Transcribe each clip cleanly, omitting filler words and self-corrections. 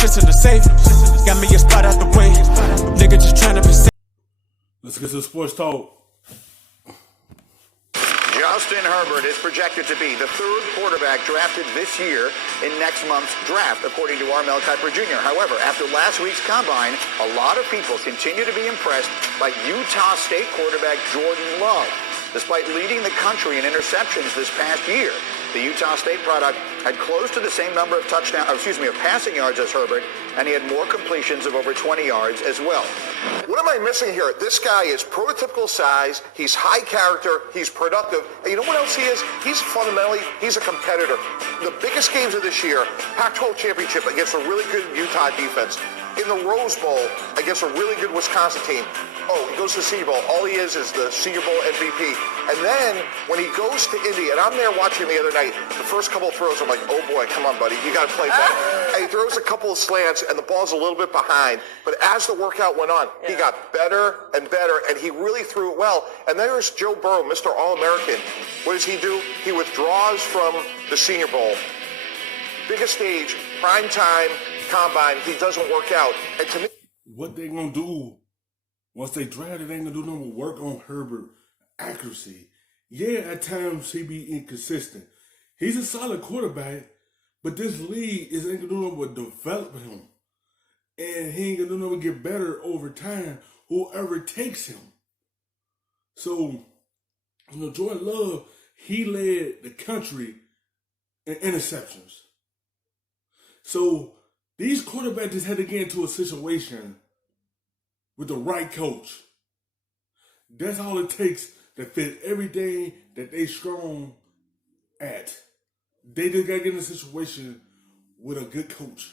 shit's in the safe. Got me a spot out the way. Nigga just tryna be safe. Let's get to the sports talk. Justin Herbert is projected to be the third quarterback drafted this year in next month's draft, according to Armel Kiper Jr. However, after last week's combine, a lot of people continue to be impressed by Utah State quarterback Jordan Love. Despite leading the country in interceptions this past year, the Utah State product had close to the same number of passing yards as Herbert, and he had more completions of over 20 yards as well. What am I missing here? This guy is prototypical size, he's high character, he's productive, and you know what else he is? He's a competitor. The biggest games of this year, Pac-12 championship against a really good Utah defense. In the Rose Bowl against a really good Wisconsin team. Oh, he goes to the Senior Bowl. All he is the Senior Bowl MVP. And then when he goes to Indy, and I'm there watching the other night, the first couple of throws, I'm like, oh boy, come on, buddy, you got to play better. And he throws a couple of slants, and the ball's a little bit behind. But as the workout went on, he got better and better, and he really threw it well. And there's Joe Burrow, Mr. All-American. What does he do? He withdraws from the Senior Bowl. Biggest stage, prime time, combine, he doesn't work out. And to me, what they gonna do once they draft it, they ain't gonna do nothing but work on Herbert accuracy. Yeah, at times he be inconsistent. He's a solid quarterback, but this league ain't gonna do nothing but develop him. And he ain't gonna do nothing but get better over time, whoever takes him. So, Jordan Love, he led the country in interceptions. So, these quarterbacks just had to get into a situation with the right coach. That's all it takes to fit everything that they strong at. They just got to get in a situation with a good coach.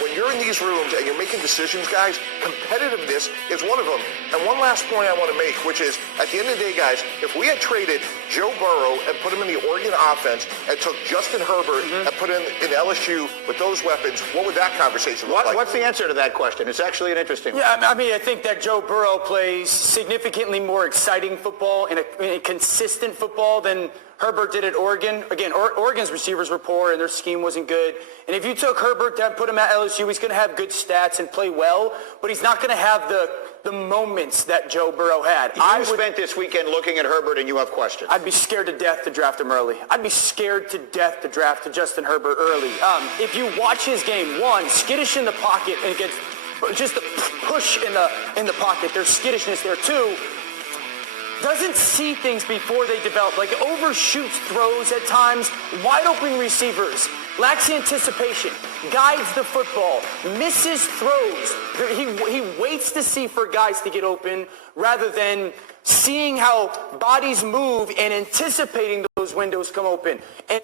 when you're in these rooms and you're making decisions, guys, competitiveness is one of them. And one last point I want to make, which is, at the end of the day, guys, if we had traded Joe Burrow and put him in the Oregon offense and took Justin Herbert and put him in LSU with those weapons, what would that conversation look like? What's the answer to that question? It's actually an interesting one. Yeah, I mean, I think that Joe Burrow plays significantly more exciting football and a consistent football than Herbert did at Oregon. Again, Oregon's receivers were poor and their scheme wasn't good. And if you took Herbert and put him at LSU, he's going to have good stats and play well, but he's not going to have the moments that Joe Burrow had. I spent this weekend looking at Herbert and you have questions. I'd be scared to death to draft him early. I'd be scared to death to draft Justin Herbert early. If you watch his game, one, skittish in the pocket and gets just a push in the pocket. There's skittishness there. Two, doesn't see things before they develop, like overshoots throws at times, wide open receivers, lacks anticipation, guides the football, misses throws. He waits to see for guys to get open rather than seeing how bodies move and anticipating those windows come open. And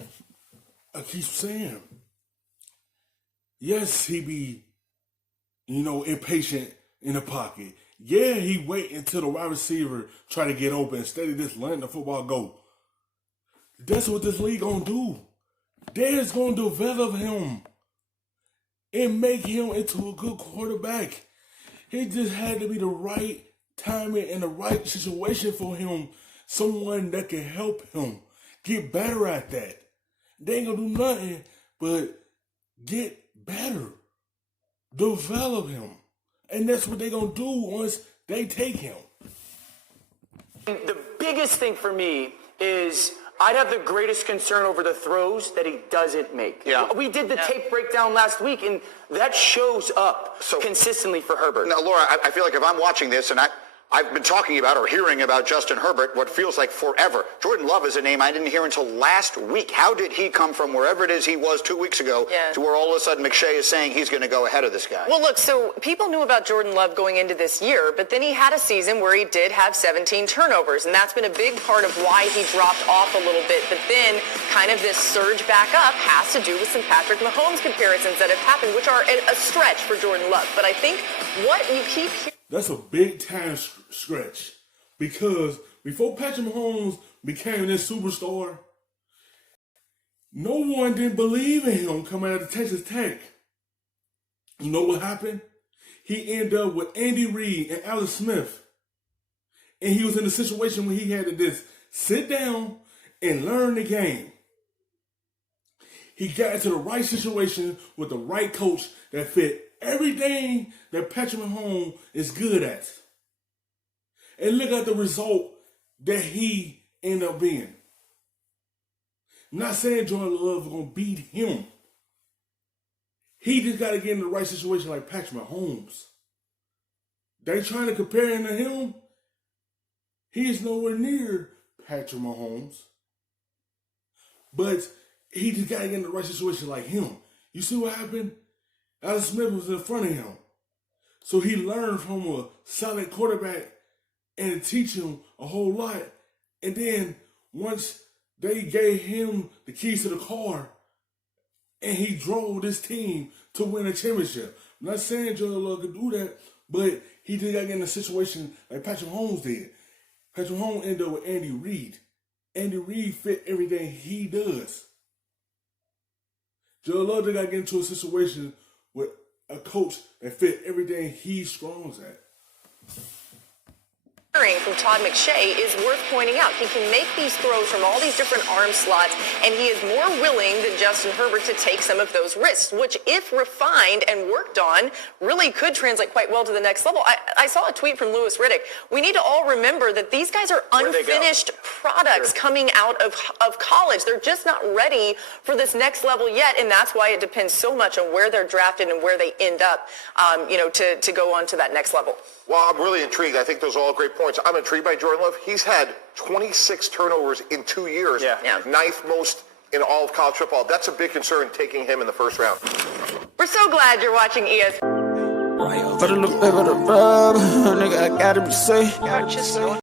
I keep saying, yes, he be, impatient in the pocket. Yeah, he wait until the wide receiver try to get open instead of just letting the football go. That's what this league gonna do. They're just gonna develop him and make him into a good quarterback. He just had to be the right timing and the right situation for him. Someone that can help him get better at that. They ain't gonna do nothing but get better. Develop him. And that's what they're going to do once they take him. The biggest thing for me is I'd have the greatest concern over the throws that he doesn't make. Yeah. We did the tape breakdown last week, and that shows up consistently for Herbert. Now, Laura, I feel like if I'm watching this and I've been talking about or hearing about Justin Herbert what feels like forever. Jordan Love is a name I didn't hear until last week. How did he come from wherever it is he was 2 weeks ago to where all of a sudden McShay is saying he's going to go ahead of this guy? Well, look, so people knew about Jordan Love going into this year, but then he had a season where he did have 17 turnovers, and that's been a big part of why he dropped off a little bit. But then kind of this surge back up has to do with some Patrick Mahomes comparisons that have happened, which are a stretch for Jordan Love. But I think what you keep hearing... That's a big time stretch. Because before Patrick Mahomes became this superstar, no one didn't believe in him coming out of Texas Tech. You know what happened? He ended up with Andy Reid and Alex Smith. And he was in a situation where he had to just sit down and learn the game. he got into the right situation with the right coach that fit everything that Patrick Mahomes is good at. And look at the result that he ended up being. Not saying Jordan Love is going to beat him. He just got to get in the right situation like Patrick Mahomes. They trying to compare him to him. He is nowhere near Patrick Mahomes. But he just got to get in the right situation like him. You see what happened? Alex Smith was in front of him. So he learned from a solid quarterback and teach him a whole lot. And then once they gave him the keys to the car, and he drove this team to win a championship. I'm not saying Jordan Love could do that, but he did got in a situation like Patrick Mahomes did. Patrick Mahomes ended up with Andy Reid. Andy Reid fit everything he does. Jordan Love did got to get into a situation with a coach that fit everything he's strong at. From Todd McShay is worth pointing out. He can make these throws from all these different arm slots, and he is more willing than Justin Herbert to take some of those risks, which, if refined and worked on, really could translate quite well to the next level. I saw a tweet from Louis Riddick. We need to all remember that these guys are unfinished products coming out of college. They're just not ready for this next level yet, and that's why it depends so much on where they're drafted and where they end up, to go on to that next level. Well, I'm really intrigued. I think those are all great points. I'm intrigued by Jordan Love. He's had 26 turnovers in 2 years. Yeah. Ninth most in all of college football. That's a big concern, taking him in the first round. We're so glad you're watching ESPN. Better look, better rub. Nigga, I gotta be safe.